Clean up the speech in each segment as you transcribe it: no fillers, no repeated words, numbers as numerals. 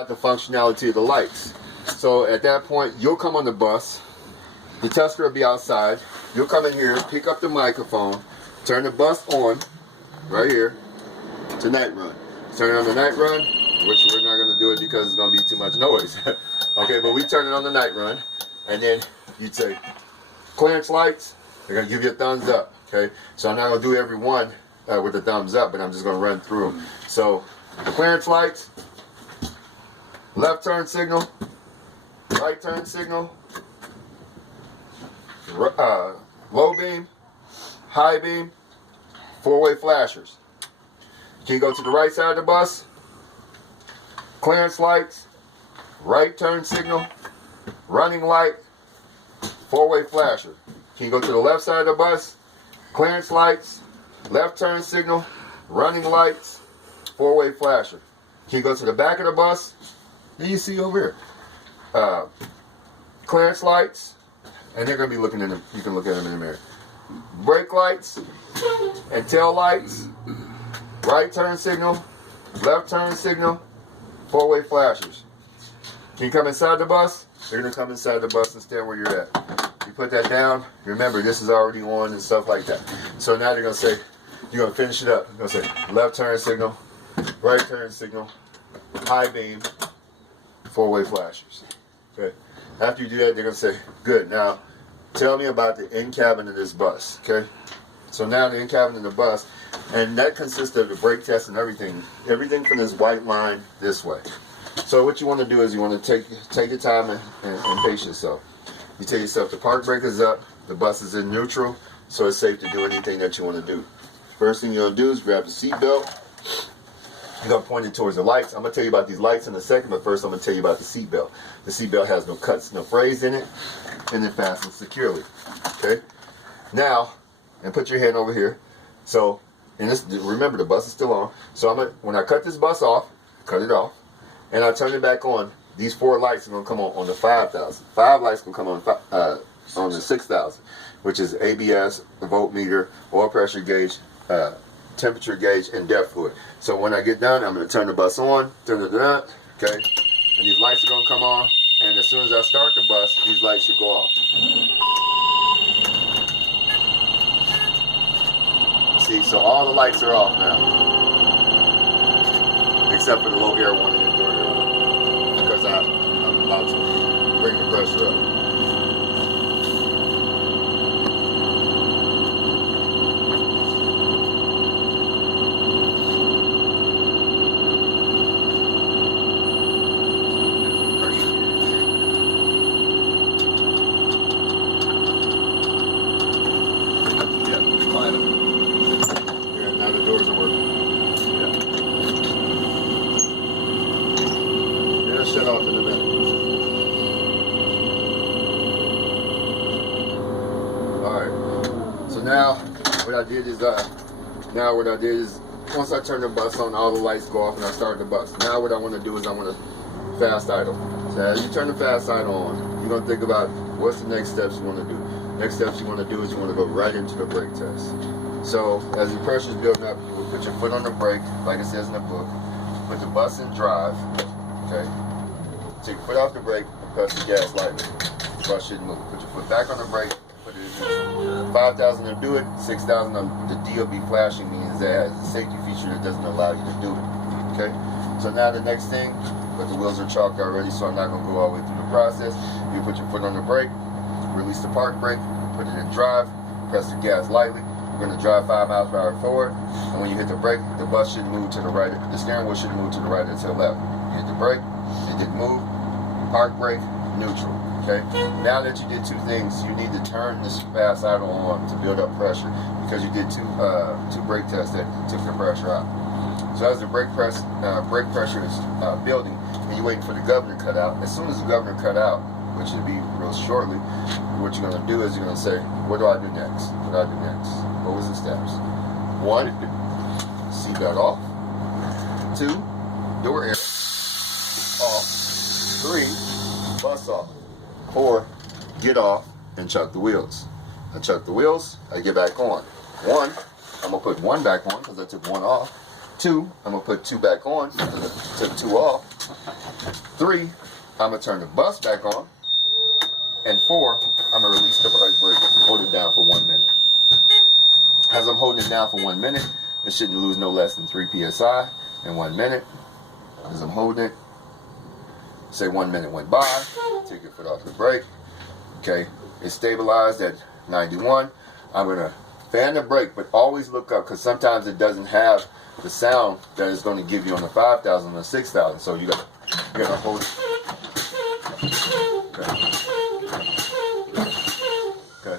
about the functionality of the lights. So at that point, you'll come on the bus. The tester will be outside. You'll come in here, pick up the microphone, turn the bus on, right here, to night run. Turn it on the night run, which we're not going to do it because it's going to be too much noise. Okay, but we turn it on the night run, and then you'd say, clearance lights, they're going to give you a thumbs up. Okay, so I'm not going to do every one with a thumbs up, but I'm just going to run through them. So, clearance lights, left turn signal, right turn signal, low beam, high beam, four-way flashers. Can you go to the right side of the bus? Clearance lights, right turn signal, running light, four-way flasher. Can you go to the left side of the bus? Clearance lights, left turn signal, running lights, four-way flasher. Can you go to the back of the bus? What do you see over here? Clearance lights, and they're going to be looking in them. You can look at them in the mirror. Brake lights and tail lights, right turn signal, left turn signal, four-way flashers. Can you come inside the bus? They're going to come inside the bus and stand where you're at. You put that down. Remember, this is already on and stuff like that. So now they're going to say, you're going to finish it up. You're going to say left turn signal, right turn signal, high beam, four-way flashers. Okay. After you do that, they're going to say, good. Now, tell me about the in-cabin of this bus. Okay. So now the in-cabin of the bus, and that consists of the brake test and everything from this white line this way. So what you want to do is you want to take your time and pace yourself. You tell yourself the park brake is up, the bus is in neutral, so it's safe to do anything that you want to do. First thing you're going to do is grab the seat belt. You're going to point it towards the lights. I'm going to tell you about these lights in a second, but first I'm going to tell you about the seat belt. The seat belt has no cuts, no frays in it, and it fastens securely. Okay? Now, and put your hand over here. So, and this, remember the bus is still on. So when I cut this bus off, cut it off, and I turn it back on, these four lights are going to come on the 5,000. 5 lights can come on the 6,000, which is ABS, voltmeter, oil pressure gauge, temperature gauge, and depth fluid. So when I get done, I'm going to turn the bus on, turn it on, okay? And these lights are going to come on, and as soon as I start the bus, these lights should go off. See, so all the lights are off now. Except for the low air one and the door air one. Because I'm about to bring the pressure up. Shut off in a minute. Alright. So now what I did is once I turn the bus on, all the lights go off and I start the bus. Now what I want to do is I want to fast idle. So as you turn the fast idle on, you're going to think about what's the next steps you want to do. Next steps you want to do is you want to go right into the brake test. So as the pressure is building up, you will put your foot on the brake, like it says in the book. Put the bus in drive. Okay. Take your foot off the brake and press the gas lightly. The bus shouldn't move. Put your foot back on the brake, put it in 5,000 to do it, 6,000 the D will be flashing means that has a safety feature that doesn't allow you to do it. Okay? So now the next thing, but the wheels are chalked already, so I'm not going to go all the way through the process. You put your foot on the brake, release the park brake, put it in drive, press the gas lightly. You're going to drive 5 miles per hour forward, and when you hit the brake, the bus should move to the right, the steering wheel should move to the right or to the left. You hit the brake, it didn't move, park brake, neutral. Okay. Now that you did 2 things, you need to turn this fast idle on to build up pressure because you did two brake tests that took the pressure out. So as the brake pressure is building, and you're waiting for the governor to cut out. As soon as the governor cut out, which should be real shortly, what you're going to do is you're going to say, what do I do next? What do I do next? What was the steps? 1, seatbelt off. 2, door air off. 3, bus off. 4, get off and chuck the wheels. I chuck the wheels, I get back on. 1, I'm going to put 1 back on because I took 1 off. 2, I'm going to put 2 back on because I took 2 off. 3, I'm going to turn the bus back on. And 4, I'm going to release the brake and hold it down for 1 minute. As I'm holding it down for 1 minute, it shouldn't lose no less than 3 psi in 1 minute. As I'm holding it, say 1 minute went by, take your foot off the brake. Okay, it's stabilized at 91. I'm going to fan the brake, but always look up, because sometimes it doesn't have the sound that it's going to give you on the 5,000 or 6,000. So you got to hold it. Okay.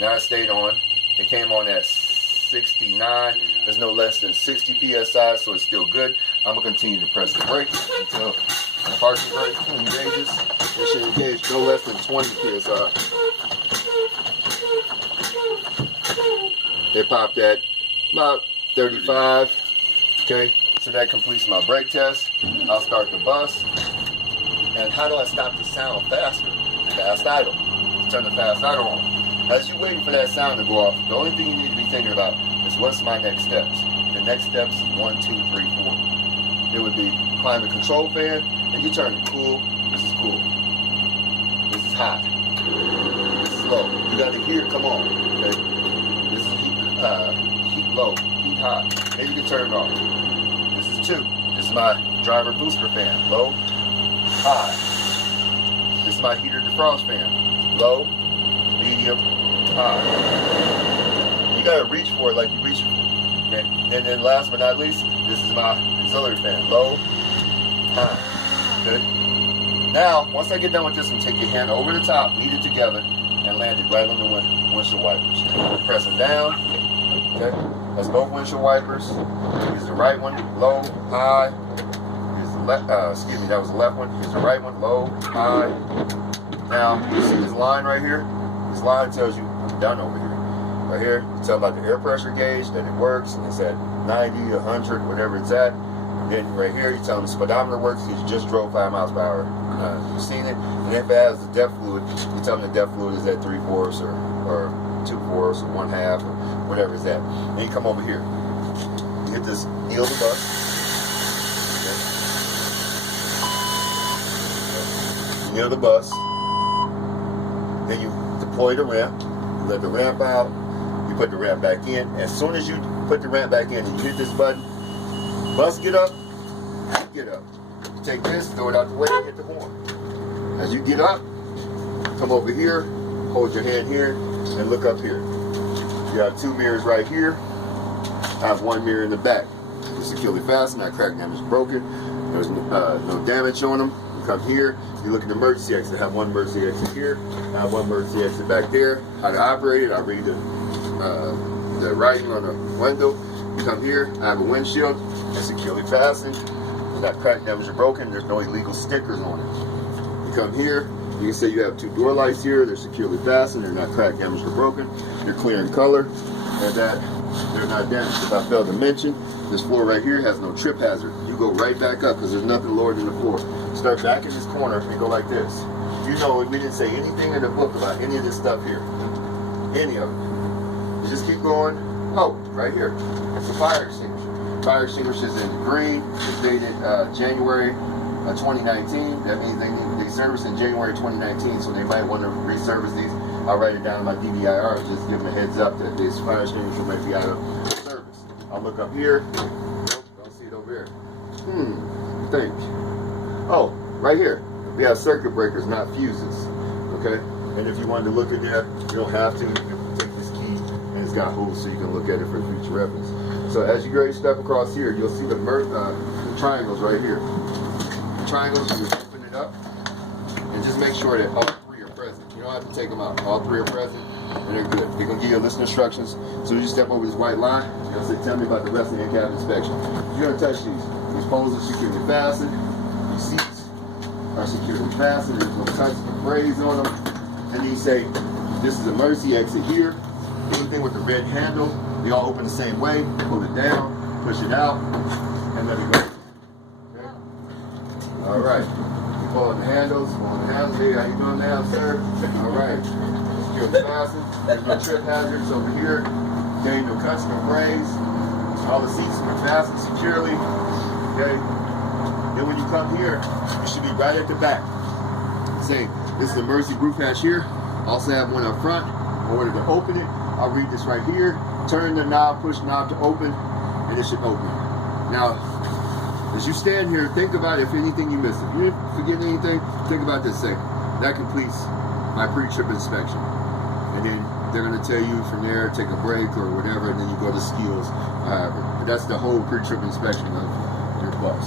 Now it stayed on. It came on at 69. There's no less than 60 psi, so it's still good. I'm going to continue to press the brake until the parking brake engages. It should engage no less than 20 psi. It popped at about 35. Okay, so that completes my brake test. I'll start the bus. And how do I stop the sound faster? Fast idle. Turn the fast idle on. As you're waiting for that sound to go off, the only thing you need to be thinking about is what's my next steps. The next steps is 1, 2, 3, 4. It would be climate control fan, and you turn it cool. This is cool. This is hot. This is low. You got to hear it. Come on. Okay. This is heat low, heat high. Then you can turn it off. This is 2. This is my driver booster fan. Low, high. This is my heater defrost fan. Low, medium, high. You gotta reach for it like you reach. And then last but not least, this is my auxiliary fan. Low, high. Okay. Now, once I get done with this one, take your hand over the top, knead it together, and land it right on the windshield wipers. Press them down. Okay. That's both windshield wipers. Here's the right one, low, high. Here's the left. Excuse me, that was the left one. Here's the right one, low, high. Now, you see this line right here? This line tells you I'm done over here. Right here, you tell about the air pressure gauge that it works, and it's at 90, 100, whatever it's at. And then right here, you tell them the speedometer works because you just drove 5 miles per hour. You've seen it. And if it has the depth fluid, you tell them the depth fluid is at 3/4 or 2/4 or 1/2 or whatever it's at. Then you come over here. You hit this heel of the bus. Okay. Kneel the bus. Then you deploy the ramp. You let the ramp out. You put the ramp back in. As soon as you put the ramp back in and you hit this button, bus get up, get up. You take this, throw it out the way, and hit the horn. As you get up, come over here, hold your hand here, and look up here. You have 2 mirrors right here. I have 1 mirror in the back. They're securely fastened, not cracked, damaged, broken. There's no damage on them. You come here, you look at the emergency exit. I have 1 emergency exit here. I have 1 emergency exit back there. How to operate it, I read the writing on the window. You come here, I have a windshield. It's securely fastened. It's not cracked, damaged, or broken. There's no illegal stickers on it. You come here, you can say you have 2 door lights here. They're securely fastened. They're not cracked, damaged, or broken. They're clear in color, and that they're not damaged. If I failed to mention, this floor right here has no trip hazard. You go right back up because there's nothing lower than the floor. Start back in this corner and go like this. You know, we didn't say anything in the book about any of this stuff here. Any of it. Just keep going. Oh, right here. It's a fire extinguisher. Fire extinguisher is in green. It's dated January 2019. That means they serviced in January 2019, so they might want to reservice these. I'll write it down in my DVIR. Just give them a heads up that this fire extinguisher might be out of service. I'll look up here. Nope, don't see it over here. Think. Oh, right here. We have circuit breakers, not fuses. Okay? And if you wanted to look at that, you don't have to. You can take this key, and it's got holes so you can look at it for future reference. So as you go step across here, you'll see the triangles right here. The triangles, you open it up, and just make sure that all 3 are present. You don't have to take them out. All 3 are present, and they're good. They're going to give you a list of instructions. So you step over this white line, you'll say, tell me about the rest of the in-cab inspection. You're going to touch these. These poles are securely fastened. These seats are securely fastened. There's no touch or phrase on them. And you say, this is emergency exit here. Anything with the red handle, they all open the same way. Pull it down, push it out, and let it go. Okay? All right. You pull on the handles, Hey, how you doing now, sir? All right. Securely fastened. There's no trip hazards over here. Okay, no customer praise. All the seats are fastened securely. Okay. Then when you come here, you should be right at the back. Same. This is the emergency roof hatch here. Also have one up front. In order to open it, I'll read this right here. Turn the knob, push knob to open, and it should open. Now, as you stand here, think about if anything you missed. If you didn't forget anything, think about this thing. That completes my pre-trip inspection. And then they're going to tell you from there, take a break or whatever, and then you go to skills. But that's the whole pre-trip inspection of your bus.